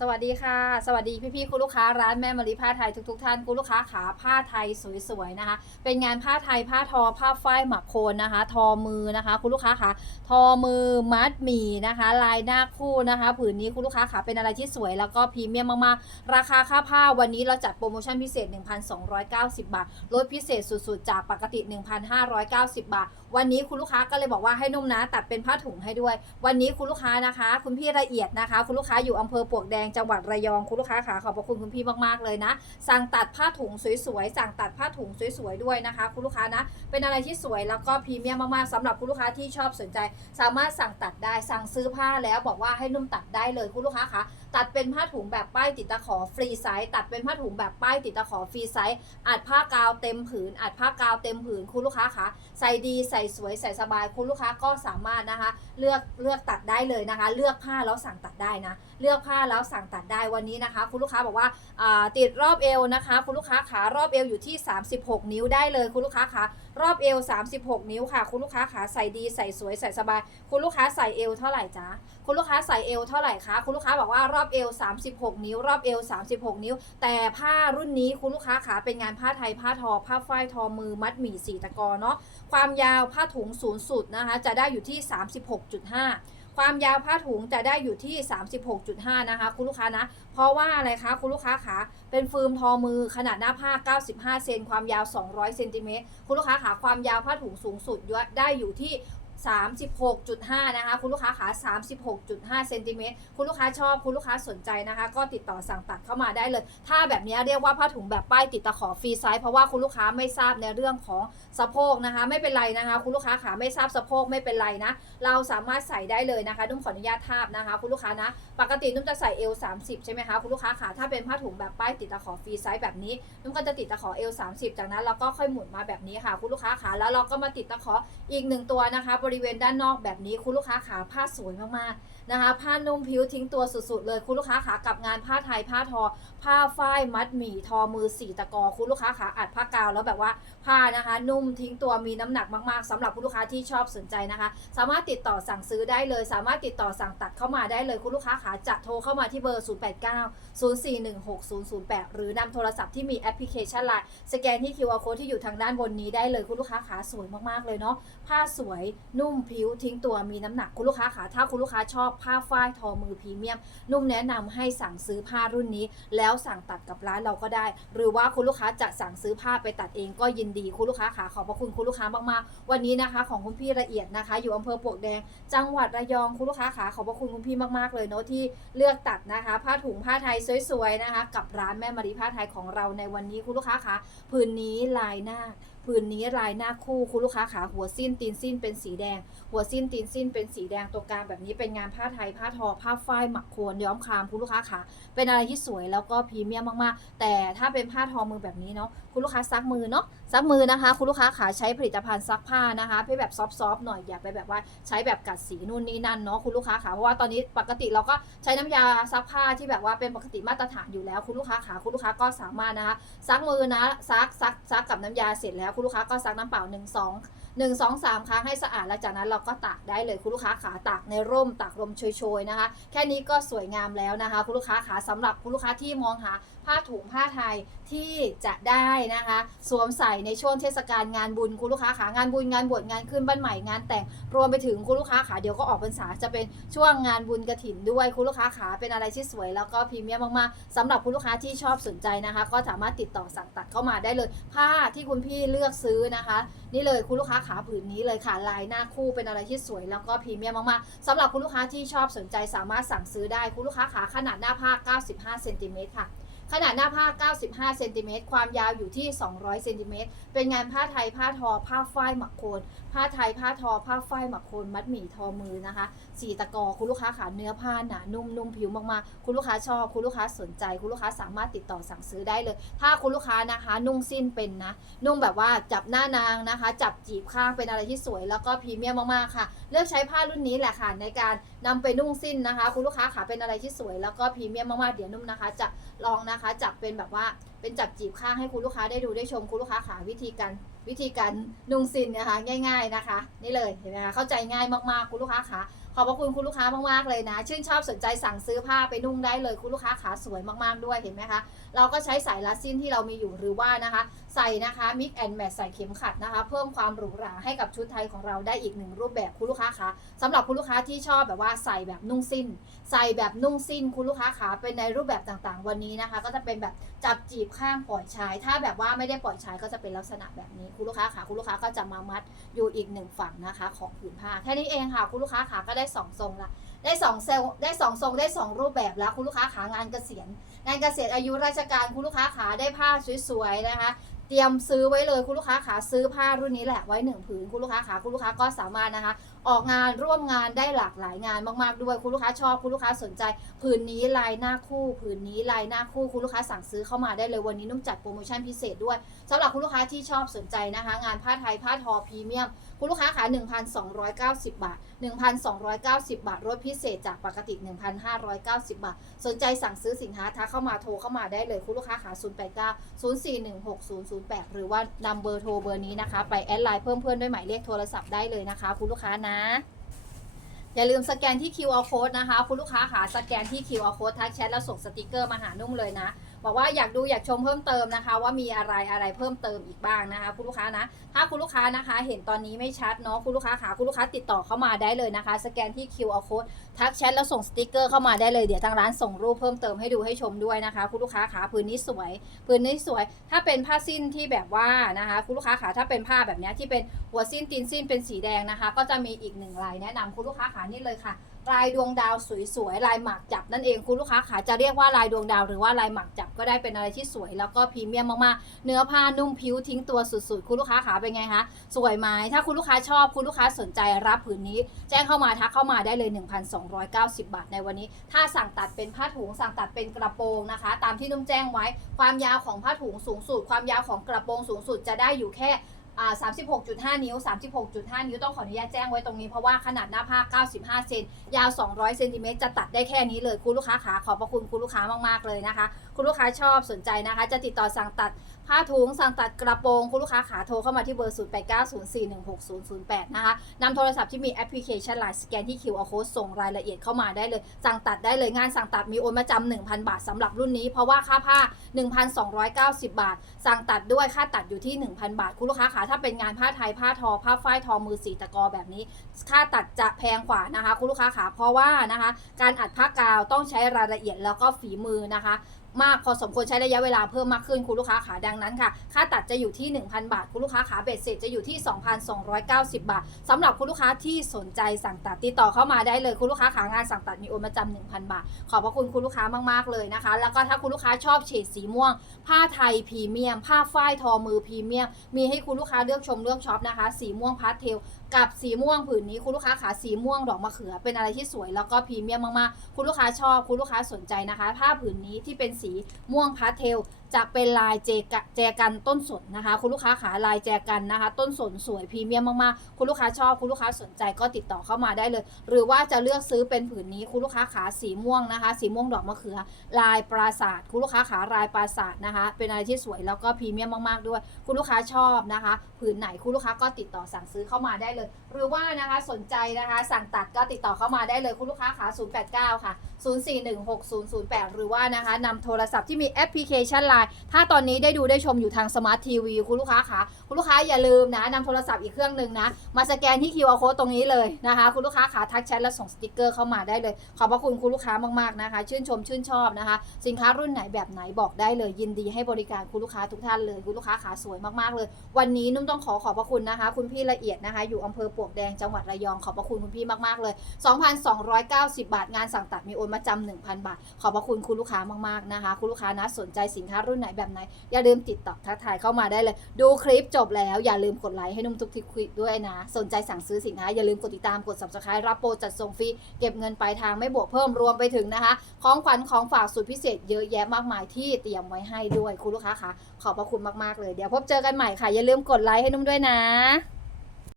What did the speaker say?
สวัสดีค่ะ สวัสดีพี่ๆคุณลูกค้าร้านแม่มารีผ้าไทยทุกๆท่านคุณลูกค้าขาผ้าไทยสวยๆนะคะ เป็นงานผ้าไทยผ้าทอผ้าฝ้ายหมักโคนนะคะ ทอมือนะคะ คุณลูกค้าขาทอมือมัดหมี่นะคะ ลายหน้าคู่นะคะ ผืนนี้คุณลูกค้าขาเป็นอะไรที่สวยแล้วก็พรีเมียมมากๆ ราคาค่าผ้าวันนี้เราจัดโปรโมชั่นพิเศษ 1,290 บาทลดพิเศษสุดๆ จากปกติ 1,590 บาท วันนี้คุณลูกค้าก็เลยบอกว่าให้นุ่มนะตัดเป็นผ้าถุงให้ด้วย วันนี้คุณลูกค้านะคะ คุณพี่ละเอียดนะคะ คุณลูกค้าอยู่อำเภอปวกแดงจังหวัดระยองคุณลูกค้าขาขอบพระคุณคุณพี่มากๆเลยนะ สั่งตัดผ้าถุงสวยๆสั่งตัดผ้าถุงสวยๆด้วยนะคะ คุณลูกค้านะ เป็นอะไรที่สวยแล้วก็พรีเมียมมากๆสำหรับคุณลูกค้าที่ชอบสนใจ สามารถสั่งตัดได้สั่งซื้อผ้าแล้วบอกว่าให้นุ่มตัดได้เลยคุณลูกค้าคะ ตัดเป็นผ้าถุงแบบป้ายติดตะขอฟรีไซส์ตัดเป็นผ้าถุงแบบป้ายติดตะขอฟรีไซส์อัดผ้ากาวเต็มผืนอัดผ้ากาวเต็มผืนคุณลูกค้าคะใส่ดีใส่สวยใส่สบายคุณลูกค้าก็สามารถนะคะ เลือกเลือกตัดได้เลยนะคะ เลือกผ้าแล้วสั่งตัดได้นะ เลือกผ้าแล้วสั่งตัดได้วันนี้นะคะ คุณลูกค้าบอกว่าติดรอบเอวนะคะ คุณลูกค้าขารอบเอวอยู่ที่ 36 นิ้วได้เลย คุณลูกค้าขารอบเอว 36 นิ้วค่ะ คุณลูกค้าขาใส่ดีใส่สวยใส่สบาย คุณลูกค้าใส่เอวเท่าไหร่จ๊ะคุณลูกค้าใส่เอวเท่าไหร่คะคุณลูกค้าบอกว่ารอบอบเอว 36 นิ้ว รอบเอว 36 นิ้ว แต่ผ้ารุ่นนี้คุณลูกค้าขาเป็นงานผ้าไทยผ้าทอ ผ้าฝ้ายทอมือมัดหมี่สีตะกอเนาะความยาวผ้าถุงศูนย์สุดนะคะจะได้อยู่ที่ 36.5ความยาวผ้าถุงจะได้อยู่ที่ 36.5 นะคะ คุณลูกค้านะ เพราะว่าอะไรคะคุณลูกค้าขาเป็นฟิล์มทอมือขนาดหน้าผ้า 95 เซนความยาว 200 เซนติเมตรคุณลูกค้าขาความยาวผ้าถุงสูงสุดได้อยู่ที่ 36.5 นะคะ คุณลูกค้าขา36.5เซนติเมตรคุณลูกค้าชอบคุณลูกค้าสนใจนะคะ ก็ติดต่อสั่งตัดเข้ามาได้เลย ถ้าแบบนี้เรียกว่าผ้าถุงแบบป้ายติดตะขอฟรีไซส์เพราะว่าคุณลูกค้าไม่ทราบในเรื่องของสะโพกนะคะ ไม่เป็นไรนะคะ คุณลูกค้าขาไม่ทราบสะโพกไม่เป็นไรนะ เราสามารถใส่ได้เลยนะคะนุ่มขออนุญาตทาบนะคะ คุณลูกค้านะ ปกตินุ่มจะใส่เอล30ใช่ไหมคะคุณลูกค้าขาถ้าเป็นผ้าถุงแบบป้ายติดตะขอฟรีไซส์แบบนี้นุ่มก็จะติดตะขอเอล30จากนั้นเราก็ค่อยหมุนมาแบบนี้ค่ะ คุณลูกค้าขาแล้วเราก็มาติดตะขออีกหนึ่งตัวนะคะบริเวณด้านนอกแบบนี้คุณลูกค้าขาผ้าสวยมากๆนะคะ ผ้านุ่มผิวทิ้งตัวสุดๆเลยคุณลูกค้าขากับงานผ้าไทยผ้าทอ ผ้าฝ้ายมัดหมี่ทอมือสีตะกอคุณลูกค้าขาอัดผ้ากาวแล้วแบบว่าผ้านะคะ นุ่มทิ้งตัวมีน้ำหนักมากๆสำหรับคุณลูกค้าที่ชอบสนใจนะคะ สามารถติดต่อสั่งซื้อได้เลย สามารถติดต่อสั่งตัดเข้ามาได้เลยคุณลูกค้าขาจะโทรเข้ามาที่เบอร์ 089 0416 008 หรือนำโทรศัพท์ที่มีแอปพลิเคชันไลน์สแกนที่ QR code ที่อยู่ทางด้านบนนี้ได้เลยคุณลูกค้าขาสวยมากๆเลยเนาะผ้าสวยนุ่มผิวทิ้งตัวมีน้ำหนักคุณลูกค้าขาถ้าคุณลูกค้าชอบผ้าฝ้ายทอมือพรีเมียม นุ่มแนะนำให้สั่งซื้อผ้ารุ่นนี้ แล้วสั่งตัดกับร้านเราก็ได้ หรือว่าคุณลูกค้าจะสั่งซื้อผ้าไปตัดเองก็ยินดีคุณลูกค้าขาขอบพระคุณคุณลูกค้ามากๆ วันนี้นะคะของคุณพี่ละเอียดนะคะ อยู่อำเภอปวกแดง จังหวัดระยองคุณลูกค้าขาขอบพระคุณคุณพี่มากๆเลยเนาะที่เลือกตัดนะคะ ผ้าถุงผ้าไทยสวยๆนะคะ กับร้านแม่มารีผ้าไทยของเราในวันนี้คุณลูกค้าขาผืนนี้ลายหน้า ผืนนี้ลายหน้าคู่คุณลูกค้าขาหัวสิ้นตีนสิ้นเป็นสีแดง หัวสิ้นตีนสิ้นเป็นสีแดงตัวกลางแบบนี้เป็นงานผ้าไทยผ้าทอผ้าฝ้ายหมักโคนย้อมคามคุณลูกค้าขาเป็นอะไรที่สวยแล้วก็พรีเมียมมากๆ แต่ถ้าเป็นผ้าทอมือแบบนี้เนาะคุณลูกค้าซักมือเนาะซักมือนะคะ คุณลูกค้าขาใช้ผลิตภัณฑ์ซักผ้านะคะให้แบบซอฟๆหน่อยอย่าไปแบบว่าใช้แบบกัดสีนู่นนี่นั่นเนาะคุณลูกค้าขาเพราะว่าตอนนี้ปกติเราก็ใช้น้ำยาซักผ้าที่แบบว่าเป็นปกติมาตรฐานอยู่แล้ว คุณลูกค้าขาคุณลูกค้าก็สามารถนะคะซักมือนะซักซักซักกับน้ำยาเสร็จแล้วคุณลูกค้าก็ซักน้ำเปล่าหนึ่งสองหนึ่งสองสามครั้งให้สะอาดแล้วจากนั้นเราก็ตากได้เลยคุณลูกค้าขาตากในร่มตากลมโชยๆนะคะ แค่นี้ก็สวยงามแล้วนะคะ คุณลูกค้าขาสำหรับคุณลูกค้าที่มองหาผ้าถุงผ้าไทยที่จะได้นะคะ สวมใส่ในช่วงเทศกาลงานบุญคุณลูกค้าขางานบุญงานบวชงานขึ้นบ้านใหม่งานแต่งรวมไปถึงคุณลูกค้าขาเดี๋ยวก็ออกพรรษาจะเป็นช่วงงานบุญกระถินด้วยคุณลูกค้าขาเป็นอะไรที่สวย แล้วก็พรีเมียมมากๆสำหรับคุณลูกค้าที่ชอบสนใจนะคะ ก็สามารถติดต่อสั่งตัดเข้ามาได้เลย ผ้าที่คุณพี่เลือกซื้อนะคะ นี่เลยคุณลูกค้าขาผืนนี้เลยค่ะลายหน้าคู่เป็นอะไรที่สวยแล้วก็พรีเมียมมากๆสำหรับคุณลูกค้าที่ชอบสนใจสามารถสั่งซื้อได้คุณลูกค้าขาขนาดหน้าผ้า 95เซนติเมตรค่ะ ขนาดหน้าผ้า 95 เซนติเมตร ความยาวอยู่ที่ 200 เซนติเมตร เป็นงานผ้าไทย ผ้าทอ ผ้าฝ้ายหมักโคน ผ้าไทย ผ้าทอ ผ้าฝ้ายหมักโคน มัดหมี่ทอมือนะคะ สีตะกอ คุณลูกค้าขาเนื้อผ้าหนานุ่มนุ่มผิวมากๆ คุณลูกค้าชอบ คุณลูกค้าสนใจ คุณลูกค้าสามารถติดต่อสั่งซื้อได้เลย ถ้าคุณลูกค้านะคะ นุ่งสิ้นเป็นนะ นุ่งแบบว่าจับหน้านางนะคะ จับจีบข้าง เป็นอะไรที่สวย แล้วก็พรีเมียมมากๆค่ะ เลือกใช้ผ้ารุ่นนี้แหละค่ะในการนำไปนุ่งสิ้นนะคะ คุณลูกค้าขาเป็นอะไรที่สวย แล้วก็พรีเมียมมากๆ เดี๋ยวนุ่มนะคะ จะลองนะคะ จับเป็นแบบว่าเป็นจับจีบข้างให้คุณลูกค้าได้ดูได้ชมคุณลูกค้าขาวิธีการวิธีการนุ่งสินนะคะง่าย ๆนะคะ นี่เลยเห็นไหมคะเข้าใจง่ายมากๆคุณลูกค้าขา ขอบพระคุณคุณลูกค้ามากๆเลยนะ ชื่นชอบสนใจสั่งซื้อผ้าไปนุ่งได้เลยคุณลูกค้าขาสวยมากๆด้วยเห็นไหมคะ เราก็ใช้สายลัดสิ้นที่เรามีอยู่หรือว่านะคะ ใส่นะคะมิกแอนแมทใส่เข็มขัดนะคะ เพิ่มความหรูหราให้กับชุดไทยของเราได้อีกหนึ่งรูปแบบคุณลูกค้าคะสำหรับคุณลูกค้าที่ชอบแบบว่าใส่แบบนุ่งสิ้น ใส่แบบนุ่งสิ้นคุณลูกค้าขาเป็นในรูปแบบต่างๆ วันนี้นะคะ ก็จะเป็นแบบจับจีบข้างปล่อยชาย ถ้าแบบว่าไม่ได้ปล่อยชายก็จะเป็นลักษณะแบบนี้คุณลูกค้าขาคุณลูกค้าก็จะมามัดอยู่อีกหนึ่งฝั่งนะคะ ของผืนผ้าแค่นี้เองค่ะคุณลูกค้าขาก็ได้สองทรงละได้สองเซลได้สองทรงได้สองรูปแบบแล้วคุณลูกค้าขางานเกษียณงานเกษียณอายุราชการคุณลูกค้าขาได้ผ้าสวยๆนะคะ เตรียมซื้อไว้เลยคุณลูกค้าขาซื้อผ้ารุ่นนี้แหละไว้หนึ่งผืนคุณลูกค้าขาคุณลูกค้าก็สามารถนะคะ ออกงานร่วมงานได้หลากหลายงานมากๆด้วย คุณลูกค้าชอบคุณลูกค้าสนใจ ผืนนี้ลายหน้าคู่ ผืนนี้ลายหน้าคู่คุณลูกค้าสั่งซื้อเข้ามาได้เลยวันนี้นุ่มจัดโปรโมชั่นพิเศษด้วยสำหรับคุณลูกค้าที่ชอบสนใจนะคะ งานผ้าไทยผ้าทอพรีเมียมคุณลูกค้าขาย1,290 บาท 1,290 บาทลดพิเศษจากปกติ 1,590 บาท สนใจสั่งซื้อสินค้าทักเข้ามาโทรเข้ามาได้เลยคุณลูกค้าขา089 0416 008 หรือว่านำเบอร์โทรเบอร์นี้นะคะ ไปแอดไลน์เพิ่มเพื่อนด้วยหมายเลขโทรศัพท์ได้เลยนะคะ คุณลูกค้านะอย่าลืมสแกนที่ QR code นะคะ คุณลูกค้าขาสแกนที่ QR code ทักแชทแล้วส่งสติกเกอร์มาหานุ่มเลยนะ บอกว่าอยากดูอยากชมเพิ่มเติมนะคะ ว่ามีอะไรอะไรเพิ่มเติมอีกบ้างนะคะ คุณลูกค้านะ ถ้าคุณลูกค้านะคะ เห็นตอนนี้ไม่ชัดเนาะคุณลูกค้าขาคุณลูกค้าติดต่อเข้ามาได้เลยนะคะ สแกนที่ QR code ทักแชทแล้วส่งสติกเกอร์เข้ามาได้เลยเดี๋ยวทางร้านส่งรูปเพิ่มเติมให้ดูให้ชมด้วยนะคะ คุณลูกค้าขาพื้นนี้สวยพื้นนี้สวย ถ้าเป็นผ้าสิ้นที่แบบว่านะคะ คุณลูกค้าขาถ้าเป็นผ้าแบบนี้ที่เป็นหัวสิ้นตีนสิ้นเป็นสีแดงนะคะ ก็จะมีอีกหนึ่งลายแนะนำคุณลูกค้าขานี่เลยค่ะ ลายดวงดาวสวยๆลายหมากจับนั่นเองคุณลูกค้าขาจะเรียกว่าลายดวงดาวหรือว่าลายหมากจับก็ได้เป็นอะไรที่สวยแล้วก็พรีเมียมมากๆ เนื้อผ้านุ่มผิวทิ้งตัวสุดๆ คุณลูกค้าขาเป็นไงคะสวยไหมถ้าคุณลูกค้าชอบคุณลูกค้าสนใจรับผืนนี้ แจ้งเข้ามาทักเข้ามาได้เลย 1,290 บาทในวันนี้ ถ้าสั่งตัดเป็นผ้าถุงสั่งตัดเป็นกระโปรงนะคะ ตามที่นุ่มแจ้งไว้ ความยาวของผ้าถุงสูงสุด ความยาวของกระโปรงสูงสุดจะได้อยู่แค่ 36.5 นิ้ว 36.5 นิ้วต้องขออนุญาตแจ้งไว้ตรงนี้ เพราะว่าขนาดหน้าผ้า 95 เซนยาว 200 เซนติเมตรจะตัดได้แค่นี้เลย คุณลูกค้าขาขอบพระคุณคุณลูกค้ามาก ๆ เลยนะคะ คุณลูกค้าชอบสนใจนะคะ จะติดต่อสั่งตัดผ้าถุงสั่งตัดกระโปรง คุณลูกค้าขาโทรเข้ามาที่เบอร์ 0890416008 นะคะนำโทรศัพท์ที่มีแอปพลิเคชัน Line สแกนที่ QR code ส่งรายละเอียดเข้ามาได้เลย สั่งตัดได้เลยงานสั่งตัดมีโอนมาจำ1,000 บาทสำหรับรุ่นนี้ เพราะว่าค่าผ้า 1,290 บาท สั่งตัดด้วยค่าตัดอยู่ที่ 1,000 บาทคุณลูกค้าขาถ้าเป็นงานผ้าไทยผ้าทอ ผ้าฝ้ายทอมือสีตะกอแบบนี้ ค่าตัดจะแพงกว่านะคะ คุณลูกค้าขาเพราะว่านะคะ การอัดผ้ากาวต้องใช้รายละเอียดแล้วก็ฝีมือนะคะ มากพอสมควรใช้ระยะเวลาเพิ่มมากขึ้นคุณลูกค้าขาดังนั้นค่ะ ค่าตัดจะอยู่ที่ 1,000 บาท คุณลูกค้าขาเบ็ดเสร็จจะอยู่ที่ 2,290 บาทสำหรับคุณลูกค้าที่สนใจสั่งตัดติดต่อเข้ามาได้เลยคุณลูกค้าขางานสั่งตัดมีโอนมาจำ1,000 บาท ขอบพระคุณคุณลูกค้ามากๆเลยนะคะ แล้วก็ถ้าคุณลูกค้าชอบเฉดสีม่วง ผ้าไทยพรีเมียม ผ้าฝ้ายทอมือพรีเมียม มีให้คุณลูกค้าเลือกชมเลือกช็อปนะคะ สีม่วงพาสเทลกับสีม่วงผืนนี้คุณลูกค้าขาสีม่วงดอกมะเขือเป็นอะไรที่สวยแล้วก็พรีเมียมมากๆคุณลูกค้าชอบคุณลูกค้าสนใจนะคะ ผ้าผืนนี้ที่เป็นสีม่วงพาสเทลจะเป็นลายเจกแจกันต้นสนนะคะ คุณลูกค้าขาลายแจกันนะคะ ต้นสนสวยพรีเมียมมากๆ คุณลูกค้าชอบคุณลูกค้าสนใจก็ติดต่อเข้ามาได้เลย หรือว่าจะเลือกซื้อเป็นผืนนี้คุณลูกค้าขาสีม่วงนะคะ สีม่วงดอกมะเขือ ลายปราสาทคุณลูกค้าขาลายปราสาทนะคะ เป็นอะไรที่สวยแล้วก็พรีเมียมมากๆด้วย คุณลูกค้าชอบนะคะ ผืนไหนคุณลูกค้าก็ติดต่อสั่งซื้อเข้ามาได้เลย หรือว่านะคะสนใจนะคะ สั่งตัดก็ติดต่อเข้ามาได้เลยคุณลูกค้าขา089ค่ะ0416008 หรือว่านะคะนำโทรศัพท์ที่มีแอปพลิเคชัน Line ถ้าตอนนี้ได้ดูได้ชมอยู่ทางสมาร์ททีวีคุณลูกค้าขาคุณลูกค้าอย่าลืมนะนำโทรศัพท์อีกเครื่องหนึ่งนะ มาสแกนที่ QR code ตรงนี้เลยนะคะ คุณลูกค้าขาทักแชทและส่งสติกเกอร์เข้ามาได้เลย ขอบพระคุณคุณลูกค้ามากๆนะคะ ชื่นชมชื่นชอบนะคะ สินค้ารุ่นไหนแบบไหนบอกได้เลย ยินดีให้บริการคุณลูกค้าทุกท่านเลยคุณลูกค้าขาสวยมากๆเลย วันนี้นุ่มต้องขอขอบพระคุณนะคะ คุณพี่ละเอียดนะคะ อยู่อำเภอปลวกแดงจังหวัดระยองขอบพระคุณคุณพี่มากๆเลย 2,290 บาทงานสั่งตัดมีโอนมาจำ1,000 บาท ขอบพระคุณคุณลูกค้ามากๆนะคะ คุณลูกค้านะสนใจสินค้ารุ่นไหนแบบไหน อย่าลืมติดต่อทักทายเข้ามาได้เลย ดูคลิปจบแล้วอย่าลืมกดไลค์ให้นุ่มทุกทิคลิปด้วยนะ สนใจสั่งซื้อสินค้าอย่าลืมกดติดตามกด subscribe รับโปรจัดส่งฟรีเก็บเงินปลายทางไม่บวกเพิ่มรวมไปถึงนะคะ ของขวัญของฝากสุดพิเศษเยอะแยะมากมายที่เตรียมไว้ให้ด้วยคุณลูกค้าคะขอบพระคุณมากๆเลยเดี๋ยวพบเจอกันใหม่ค่ะอย่าลืมกดไลค์ให้นุ่มด้วยนะ